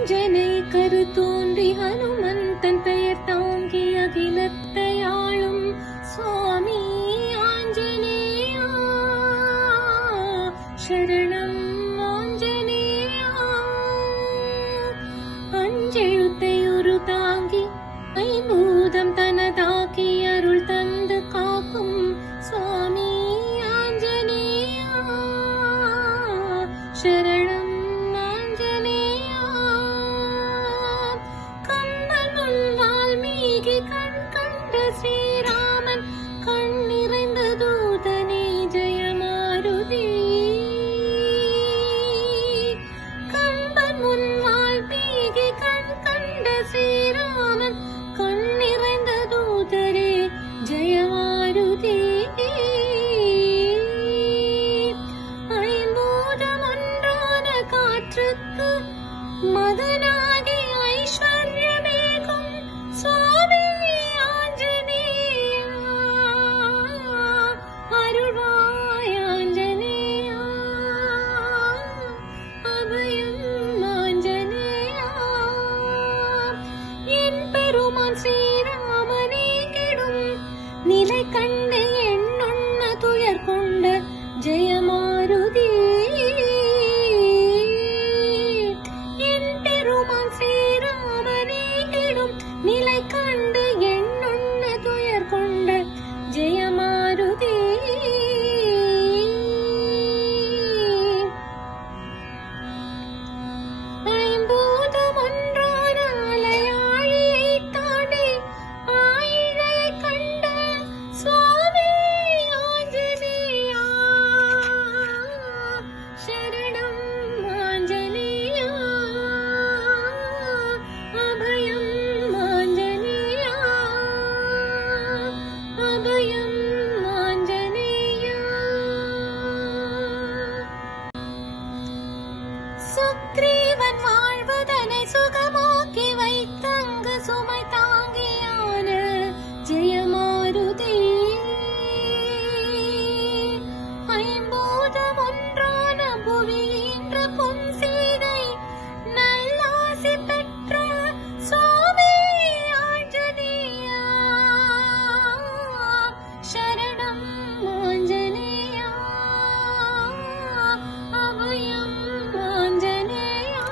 அஞ்சனை கருத்தோன்றி ஹனுமந்தன் பெயர் தாங்கி அகிலத்தையாளும் சுவாமி ஆஞ்சநேயா சரணம் ஆஞ்சநேயா. அஞ்செழுத்தை ஒரு தாங்கி ஐம்பூதம் தனதாக்கி அருள் தந்து காக்கும் சுவாமி ஆஞ்சநேயா சரணம் ஆஞ்சநேயா. கண்ணனுள் வால்மீகி கண் கண்ட ஸ்ரீராமன் கண் நிறைந்த தூதனே ஜெயமாருதி. கண்பன் முன் வால்மீகி கண் கண்ட ஸ்ரீராமன் கண் நிறைந்த தூதரே ஜெயமாருதி. ஐம்பூதம் ஒன்றான காற்றுக்கு மகனாகி ஐஸ்வர்யமேகும் சுவாமி ஆஞ்சநேயா அருள்வாய் ஆஞ்சநேயா அபயம் ஆஞ்சநேயா. என் பெருமான் ஸ்ரீராமனே கெடும் நிலை கண்டு எண்ணுண்ண துயர் கொண்ட ஜெயமாருதி. என் பெருமான் ஸ்ரீராமனே கெடும் நிலை கண்டு எண்ணுண்ண துயர் கொண்ட ஜெயமாருதி. ஐம்பூதம் ஒன்றான அலையாழியை தாண்டி ஆயிழை கண்ட சுவாமி ஆஞ்சநேயா சரணம் ஆஞ்சநேயா அபயம் ஆஞ்சநேயா அபயம் ஆஞ்சநேயா. சுக்ரீவன் வாழ்வதனை சுகமாக்கி வைத்தங்கு சுமை தாங்கியான ஜெயமாருதி. ஐம்பூதம் ஒன்றான புவியின்ற பொன் சீதை நல்லாசி பெற்ற சுவாமி ஆஞ்சநேயா சரணம் ஆஞ்சநேயா அபயம் ஆஞ்சநேயா.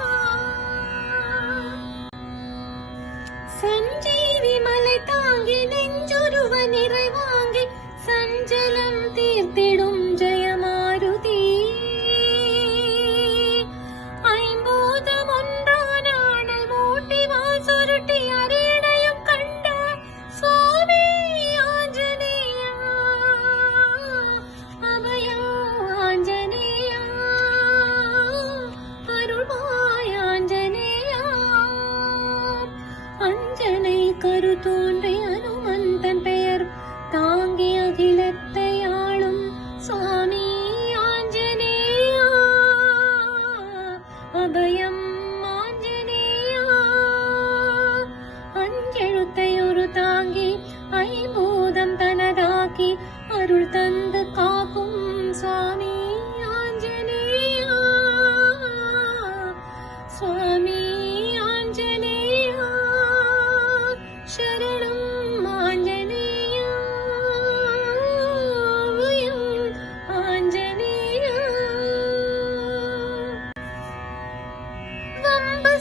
சஞ்சீவி மலை தாங்கி நெஞ்சுருவ நிறைவாங்கி சஞ்சலம் தீர்த்திடும் ஜெயமாருதி. ஐம்பூதம் ஒன்றான அனல் மூட்டி வால் சுருட்டி அரியணையும் கண்ட சுவாமி ஆஞ்சநேயா அபயம் ஆஞ்சநேயா அருள்வாய் ஆஞ்சநேயா. அஞ்சனை கருத்தோன்றி ஹனுமந்தன் பெயர் தாங்கி அகிலத்தையாளும் சுவாமி ஆஞ்சநேயா அபயம் ஆஞ்சநேயா. அஞ்செழுத்தை ஒரு தாங்கி ஐம்பூதம் தனதாக்கி அருள் தந்து காக்கும் சுவாமி ஆஞ்சநேயா சுவாமி ஆஞ்சநேயா சரணம் ஆஞ்சநேயா அபயம் ஆஞ்சநேயா. வம்பு